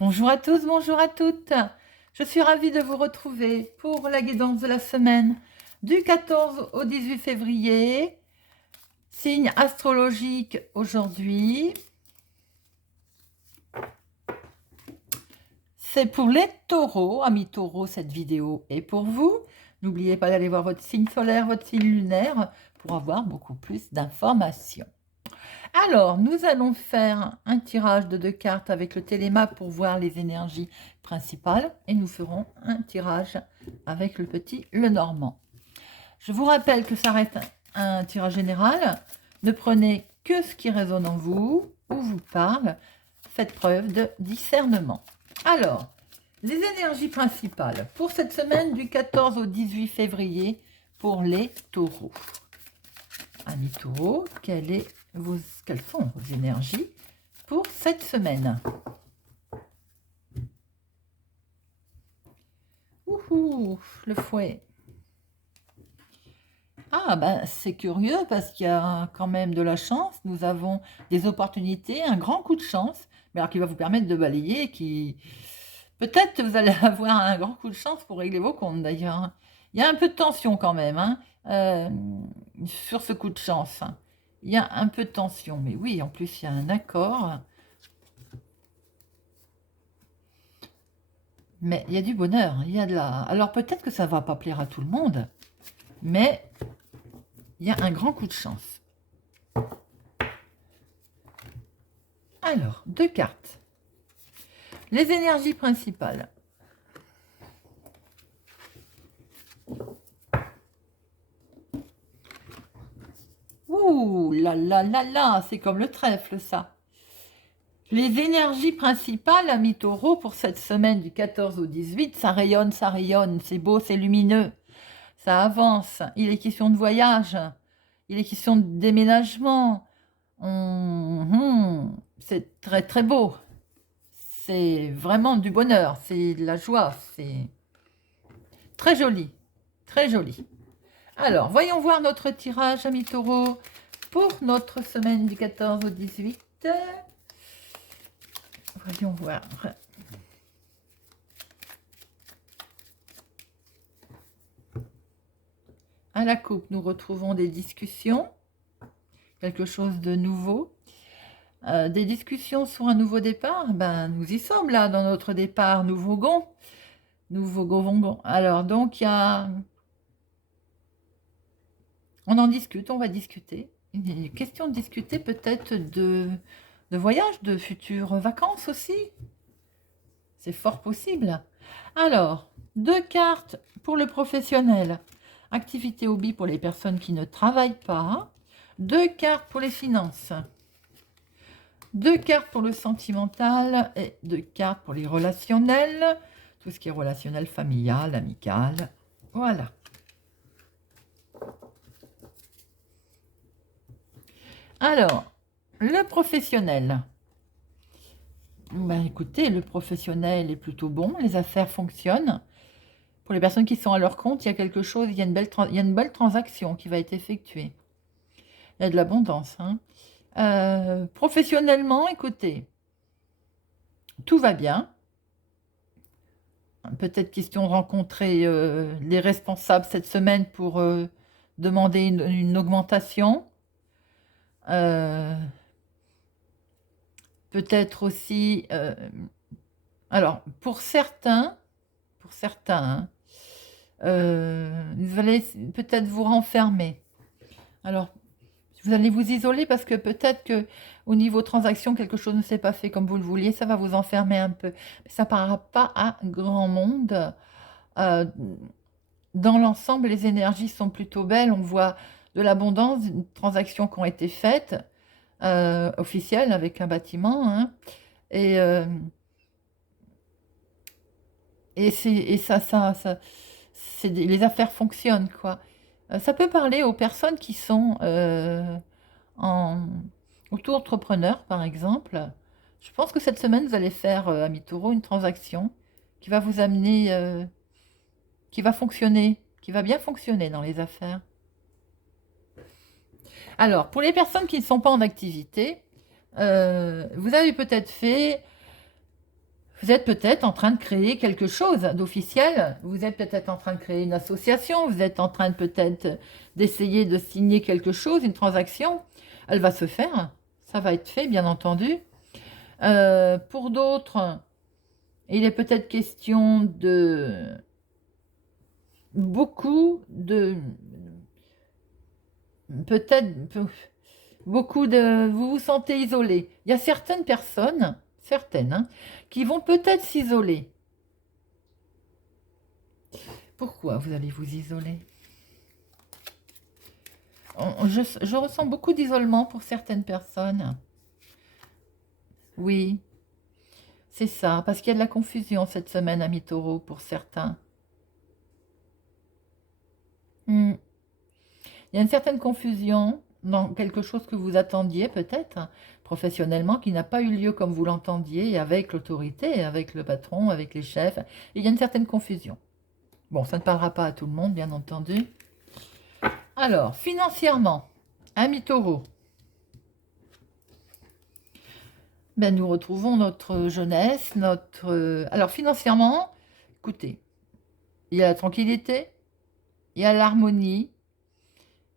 Bonjour à tous, bonjour à toutes. Je suis ravie de vous retrouver pour la guidance de la semaine du 14 au 18 février. Signe astrologique aujourd'hui. C'est pour les taureaux. Amis taureaux, cette vidéo est pour vous. N'oubliez pas d'aller voir votre signe solaire, votre signe lunaire pour avoir beaucoup plus d'informations. Alors, nous allons faire un tirage de 2 cartes avec le téléma pour voir les énergies principales et nous ferons un tirage avec le petit Lenormand. Je vous rappelle que ça reste un tirage général. Ne prenez que ce qui résonne en vous ou vous parle. Faites preuve de discernement. Alors, les énergies principales pour cette semaine du 14 au 18 février pour les taureaux. Amis taureaux, quelles sont vos énergies pour cette semaine? Ouhou, le fouet. Ah, ben c'est curieux parce qu'il y a quand même de la chance. Nous avons des opportunités, un grand coup de chance, mais alors qui va vous permettre de balayer, peut-être que vous allez avoir un grand coup de chance pour régler vos comptes d'ailleurs. Il y a un peu de tension quand même sur ce coup de chance. Il y a un peu de tension, mais oui, en plus il y a un accord. Mais il y a du bonheur, il y a de la... Alors peut-être que ça ne va pas plaire à tout le monde, mais il y a un grand coup de chance. Alors, 2 cartes. Les énergies principales. Ouh là là là là, c'est comme le trèfle ça. Les énergies principales, amis taureaux, pour cette semaine du 14 au 18, ça rayonne, c'est beau, c'est lumineux, ça avance. Il est question de voyage, il est question de déménagement. C'est très très beau. C'est vraiment du bonheur, c'est de la joie, c'est très joli, très joli. Alors, voyons voir notre tirage, amis taureaux, pour notre semaine du 14 au 18. Voyons voir. À la coupe, nous retrouvons des discussions, quelque chose de nouveau. Des discussions sur un nouveau départ, ben, nous y sommes là dans notre départ, nous voguons. Alors, donc, il y a... On en discute, on va discuter. Il est question de discuter peut-être de voyage, de futures vacances aussi. C'est fort possible. Alors, 2 cartes pour le professionnel. Activité hobby pour les personnes qui ne travaillent pas. 2 cartes pour les finances. 2 cartes pour le sentimental et 2 cartes pour les relationnels. Tout ce qui est relationnel, familial, amical. Voilà. Alors, le professionnel. Ben, écoutez, le professionnel est plutôt bon, les affaires fonctionnent. Pour les personnes qui sont à leur compte, il y a quelque chose, il y a une belle transaction qui va être effectuée. Il y a de l'abondance. Professionnellement, écoutez, tout va bien. Peut-être question de rencontrer les responsables cette semaine pour demander une augmentation. Peut-être aussi... alors, pour certains, vous allez peut-être vous renfermer. Alors, vous allez vous isoler parce que peut-être que au niveau transaction, quelque chose ne s'est pas fait comme vous le vouliez. Ça va vous enfermer un peu. Mais ça ne parlera pas à grand monde. Euh, dans l'ensemble, les énergies sont plutôt belles. On voit de l'abondance, des transactions qui ont été faites, officielles, avec un bâtiment. Et, les affaires fonctionnent, quoi. Ça peut parler aux personnes qui sont en auto-entrepreneur, par exemple. Je pense que cette semaine, vous allez faire, ami taureau, une transaction qui va vous amener, qui va fonctionner, qui va bien fonctionner dans les affaires. Alors, pour les personnes qui ne sont pas en activité, vous avez peut-être fait Vous êtes peut-être en train de créer quelque chose d'officiel. Vous êtes peut-être en train de créer une association. Vous êtes en train de peut-être d'essayer de signer quelque chose, une transaction. Elle va se faire. Ça va être fait, bien entendu. Pour d'autres, il est peut-être question de beaucoup de... Peut-être beaucoup de... Vous vous sentez isolé. Il y a certaines personnes, certaines, hein, qui vont peut-être s'isoler. Pourquoi vous allez vous isoler? Je ressens beaucoup d'isolement pour certaines personnes. Oui, c'est ça, parce qu'il y a de la confusion cette semaine, amis taureaux, pour certains. Hmm. Il y a une certaine confusion dans quelque chose que vous attendiez peut-être, professionnellement, qui n'a pas eu lieu comme vous l'entendiez, avec l'autorité, avec le patron, avec les chefs. Il y a une certaine confusion. Bon, ça ne parlera pas à tout le monde, bien entendu. Alors, financièrement, amis taureaux, ben, nous retrouvons notre jeunesse, notre... Alors, financièrement, écoutez, il y a la tranquillité, il y a l'harmonie,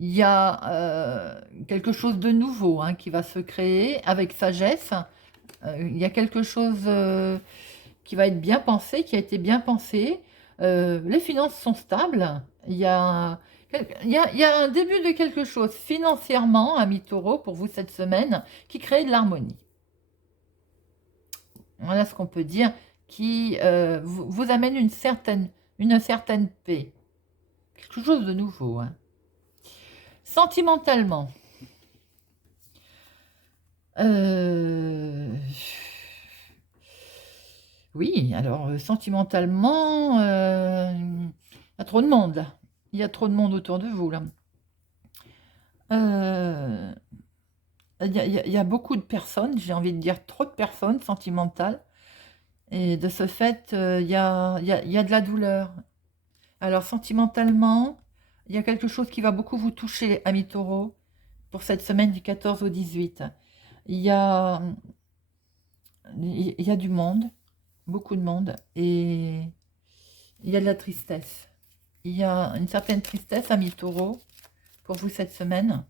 il y a quelque chose de nouveau hein, qui va se créer avec sagesse. Il y a quelque chose qui va être bien pensé, qui a été bien pensé. Les finances sont stables. Il y a un début de quelque chose financièrement, amis taureaux, pour vous cette semaine, qui crée de l'harmonie. Voilà ce qu'on peut dire, qui vous amène une certaine paix. Quelque chose de nouveau. Hein. Sentimentalement, oui, alors sentimentalement, il y a trop de monde là. Il y a trop de monde autour de vous là. Euh, il y a beaucoup de personnes, j'ai envie de dire trop de personnes sentimentales. Et de ce fait, il y a de la douleur. Alors sentimentalement, il y a quelque chose qui va beaucoup vous toucher, amis taureaux, pour cette semaine du 14 au 18. Il y a, il y a du monde, beaucoup de monde, et il y a de la tristesse. Il y a une certaine tristesse, amis taureaux, pour vous cette semaine.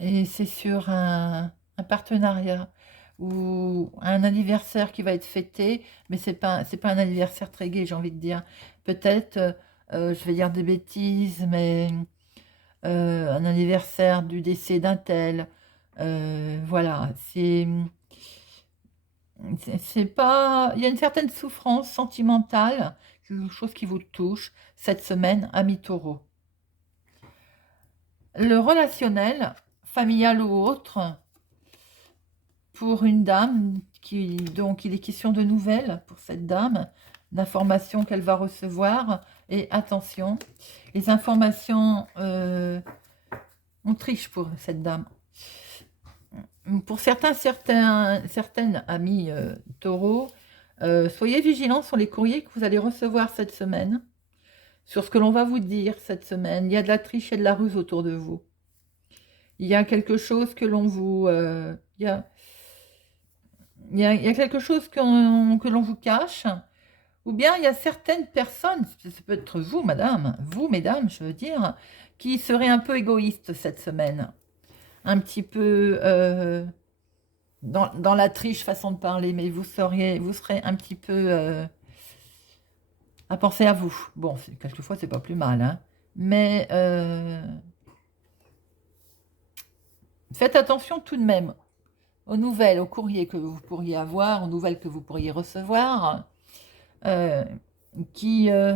Et c'est sur un partenariat ou un anniversaire qui va être fêté, mais c'est pas un anniversaire très gai, j'ai envie de dire. Peut-être, je vais dire des bêtises, mais un anniversaire du décès d'un tel. Voilà, c'est pas... Il y a une certaine souffrance sentimentale, quelque chose qui vous touche cette semaine, amis taureaux. Le relationnel, familial ou autre, pour une dame, donc il est question de nouvelles pour cette dame, d'informations qu'elle va recevoir. Et attention, les informations, on triche pour cette dame. Pour certaines amis taureaux, soyez vigilants sur les courriers que vous allez recevoir cette semaine, sur ce que l'on va vous dire cette semaine. Il y a de la triche et de la ruse autour de vous. Il y a quelque chose que l'on vous... il y a quelque chose que l'on vous cache, ou bien il y a certaines personnes, ça peut être vous, madame, vous, mesdames, je veux dire, qui seraient un peu égoïstes cette semaine. Un petit peu dans la triche façon de parler, mais vous serez un petit peu à penser à vous. Bon, quelquefois, c'est pas plus mal, hein, mais faites attention tout de même aux nouvelles, aux courriers que vous pourriez avoir, aux nouvelles que vous pourriez recevoir, euh, qui, euh,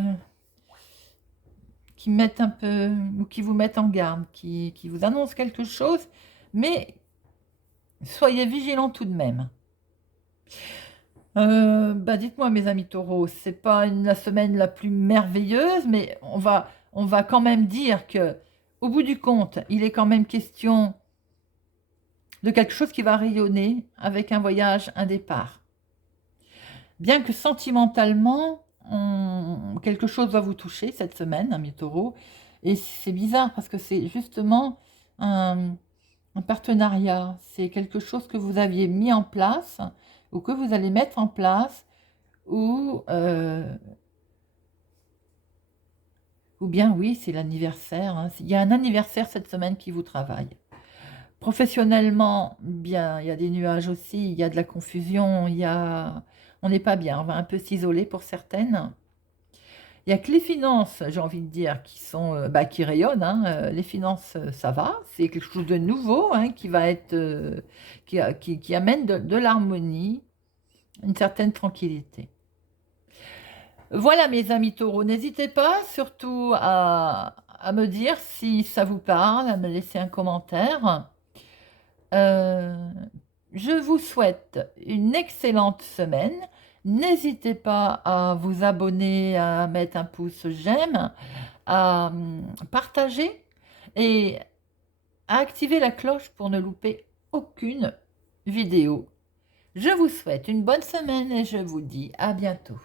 qui mettent un peu, ou qui vous mettent en garde, qui vous annoncent quelque chose, mais soyez vigilants tout de même. Dites-moi, mes amis taureaux, c'est pas la semaine la plus merveilleuse, mais on va quand même dire que, au bout du compte, il est quand même question de quelque chose qui va rayonner avec un voyage, un départ. Bien que sentimentalement, quelque chose va vous toucher cette semaine, amis taureaux, et c'est bizarre parce que c'est justement un Un partenariat, c'est quelque chose que vous aviez mis en place ou que vous allez mettre en place ou bien oui, c'est l'anniversaire, hein. Il y a un anniversaire cette semaine qui vous travaille. Professionnellement, bien, il y a des nuages aussi, il y a de la confusion, on n'est pas bien, on va un peu s'isoler pour certaines. Il y a que les finances, j'ai envie de dire, qui rayonnent, hein. Les finances, ça va, c'est quelque chose de nouveau, hein, qui va être, qui amène de l'harmonie, une certaine tranquillité. Voilà mes amis taureaux, n'hésitez pas surtout à me dire si ça vous parle, à me laisser un commentaire. Euh, je vous souhaite une excellente semaine. N'hésitez pas à vous abonner, à mettre un pouce j'aime, à partager et à activer la cloche pour ne louper aucune vidéo. Je vous souhaite une bonne semaine et je vous dis à bientôt.